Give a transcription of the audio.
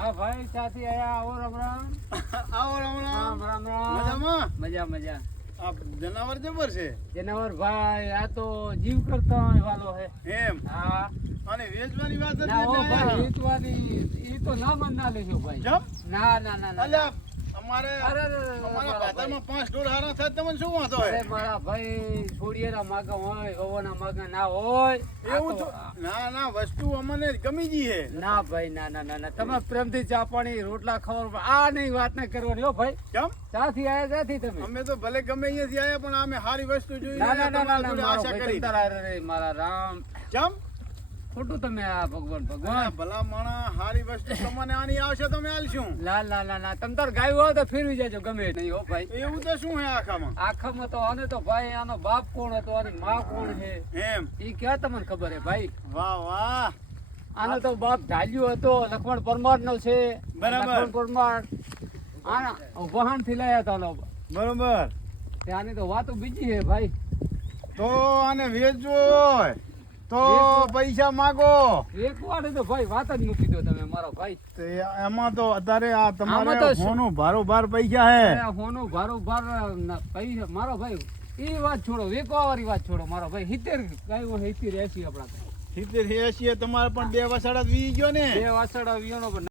હા ભાઈ સાથી આયા આવો રામ રામ. આવો રામ રામ. રામ રામ. મજામાં? મજા મજા. આ જનાવર જબર છે જનાવર ભાઈ આ તો જીવ કરતા હોય વાલો હે. એમ. હા. અને વેચવાની વાત હતી ના હો એટલે ભાઈ આયા. વેચવાની ઈ તો ના મન ના લેજો ભાઈ. જમ? ના ના ના ના. અલ્યા અમારે અરે અમારા બાજારમાં 5 ઢોર હારા થાય તમને શું વાંધો અરે હે? મારા ભાઈ છોડીએના માગા હોય વવોના માગા ના હોય. એવું તો ના વસ્તુ અમને ગમી ગઈ હે. ના ભાઈ ના ના ના ના તમે પ્રેમથી ચા પાણી રોટલા ખબર આ નહીં વાત ના કરવાની હો ભાઈ. કેમ? ચાથી આયા ત્યાંથી તમે. અમે તો ભલે ગમે અહીંયાથી આયા પણ અમે સારી વસ્તુ જોઈ ના ના ના ના ના આશા કરી. મારા રામ કેમ? ખોટું તમે આ ભગવાન હા, ભગવાન ભલા માણા સારી વસ્તુ તમને આની આવશે તો અમે આલશું. લા લા લા લા તમ તાર ગાય હોય તો ફેરવી જાજો ગમે તે નહીં હો ભાઈ. એવું તો શું હે આખામાં? આખામાં તો આને તો ભાઈ આનો બાપ કોણ હતો આની માં કોણ છે એમ. ઈ ક્યાં તમને ખબર હે ભાઈ. વાહ વાહ. આનો તો બાપ ઢાલ્યો હતો લક્ષ્મણ પરમાર નો છે. બરાબર. લક્ષ્મણ પરમાર આના વાહન થી લાયા હતા લો. બરોબર. ત્યાંની તો વાતો બીજી હે ભાઈ. તો આને વેચવો હોય તો પૈસા માંગો. એક વાર તો ભાઈ વાત જ મૂકી દો તમે મારો ભાઈ. તે એમાં તો અત્યારે આ આમાં તમારે તો હોનું ભારોભાર પૈસા હે. અરે હોનું ભારોભાર પૈસા મારો ભાઈ એ વાત છોડો વેકવા વાળી વાત છોડો મારો ભાઈ 70 ગાયો 70 80 આપડા 70 80 તમારે પણ 2 વસાડા વી ગયો ને. 2 વાસડા વિયોનો